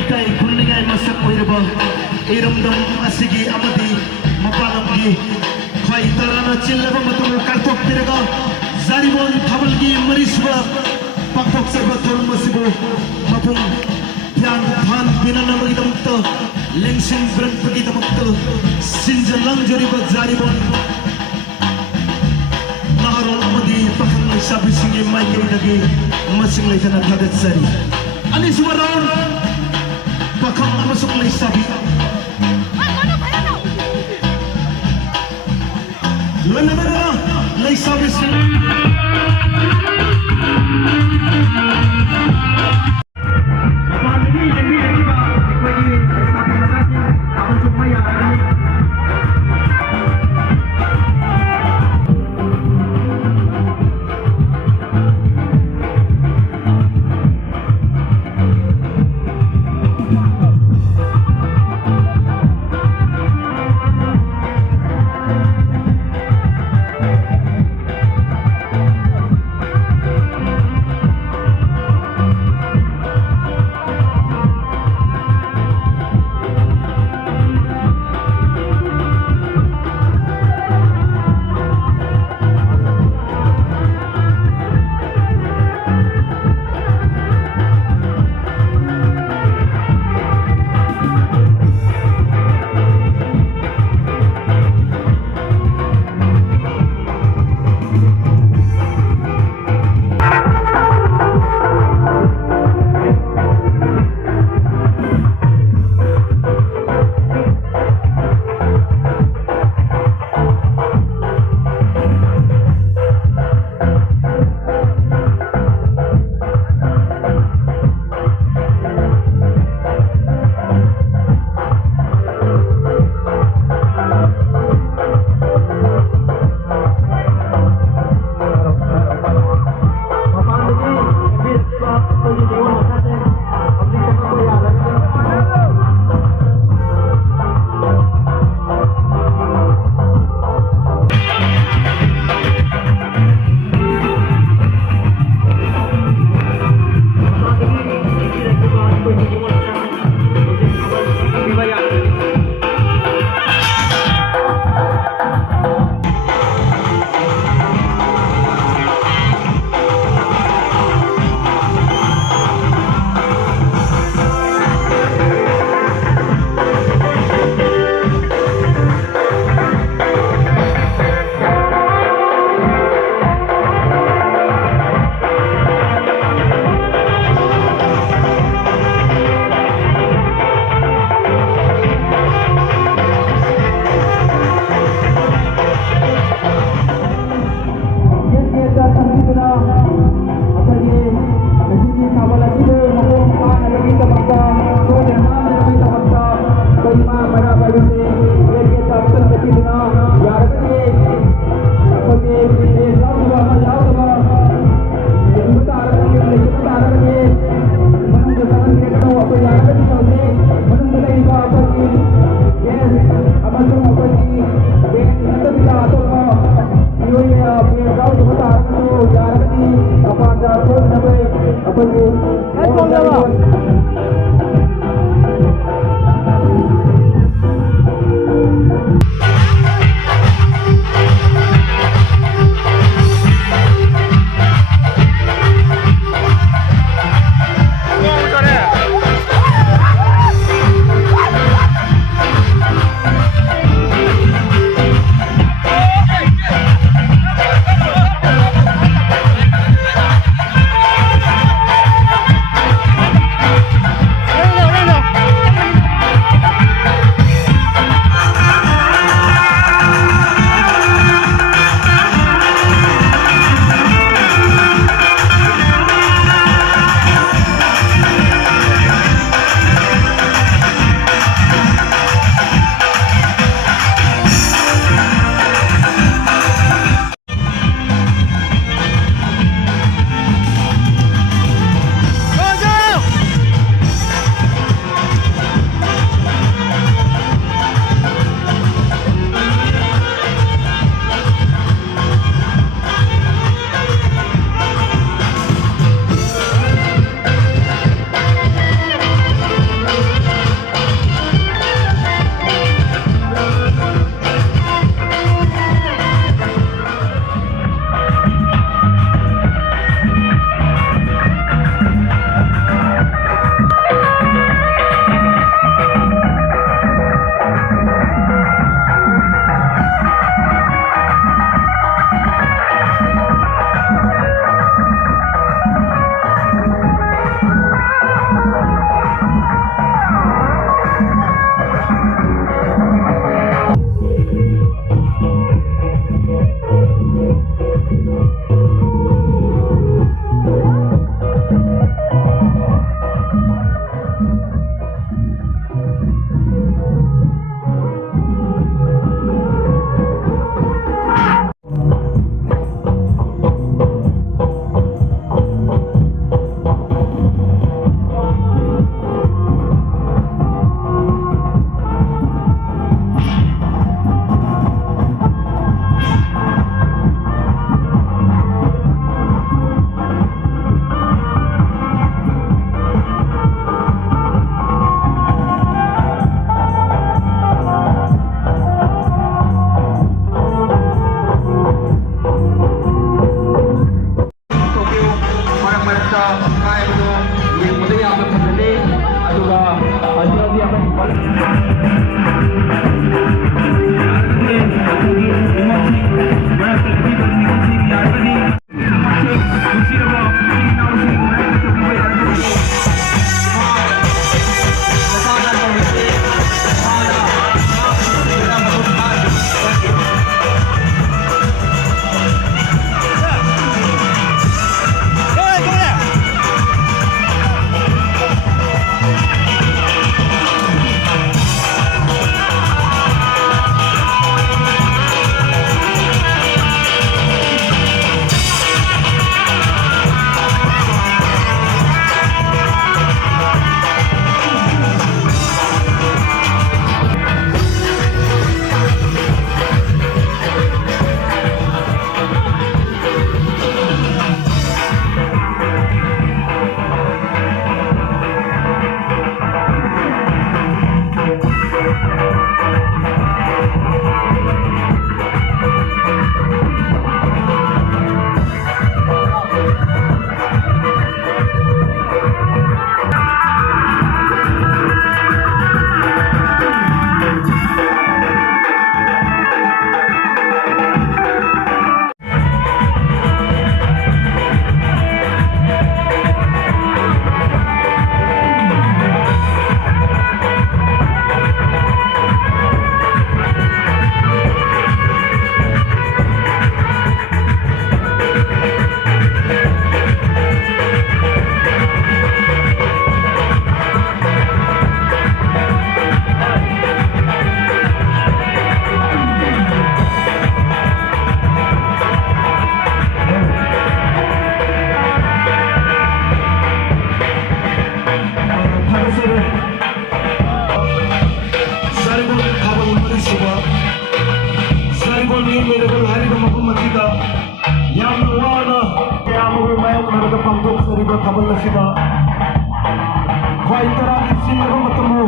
ikay kuningay masak oirba iramdam asigi amadi mapalamgi khai tarana chillaba matung kaltok tiraga zaribon thabalgi marisba pakpok serba thormasibu mapung yang than binana magidamta lengsing brand pagidamta sinjalang jariba zaribon naharol amadi pakang sabi singi maikay nagi masing laitana thadat sari ani sumaron pakang amasok lay sabi lana lay sabi singi Sir. Saribon Kabal Marisuba. Saribon ni Medical Hari ng Mapumatita. Yang Wana, kaya mo mayong naragapangkok sa riba Kabal na sila. Kahit tarangin sila kang matamu,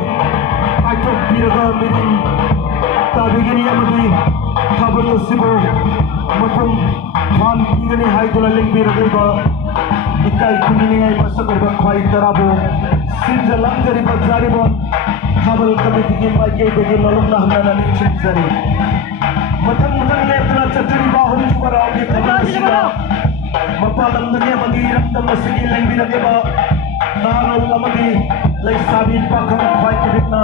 kahit ang pinagamitin, tabi ganyan madi, Kabal na sibo, mapong मान पीगने हाई तो लिंग भी रखेगा इकाई कुमिनी आई मस्त करबा खाई तरबो सिंज लंगरी बजारी बन खाबल कभी दिखे पाइके देखे मालूम ना हमने नहीं चिंतरी मतन मतन ने अपना चचरी बाहुल चुका रहा है खबर सिला मपालम दुनिया मगी रक्त मस्की लिंग भी रखेगा नारोल लमगी लाइक साबित पाखम खाई के बितना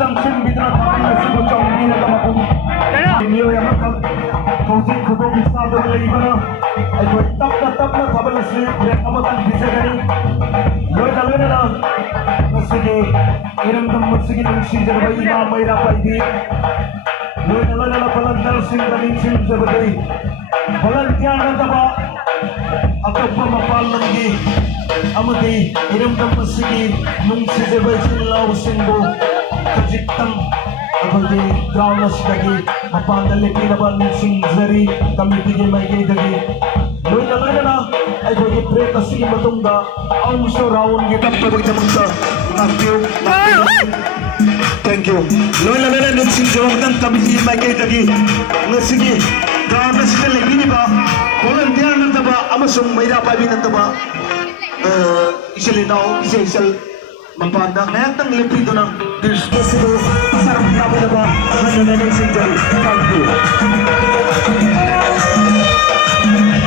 संगसिन बितना थापी नसी बचाऊं भी रखा मकुम नियो यहाँ कल कौन खुदों की साधन ले बना ऐसे तब ना खबर नसी ये अमतन किसे करी लोग चलने ना मस्की इरम दम मस्की नंसी जरबाई ना मेरा पाई लोग चलने ना फलन सिंह रमीन सिंह जबदई फलन क्या ना तबा अकबर मपाल लंगी अमदी इरम दम मस्की नंसी जरबाई सिल्लाव सिंगो कजितम अबदी ग्राउंड लगी मपाल लगी नबाल सिंह जरी कमिटी के मायके दगी लोग चलने ना ऐसे ये ब्रेक असली मतुंगा अंशो राउंड ये तब तो बच्चा Thank you. Lola lola nutsin jawabdan committee magai dagi ngasigi ground national lagi ni ba volunteer nanda ba amasung maira pabi nanda ba isali now isal mapanda ngayak nang limpi do nang disposable pasarap yabo na ba ano na nang sinjari. Thank you.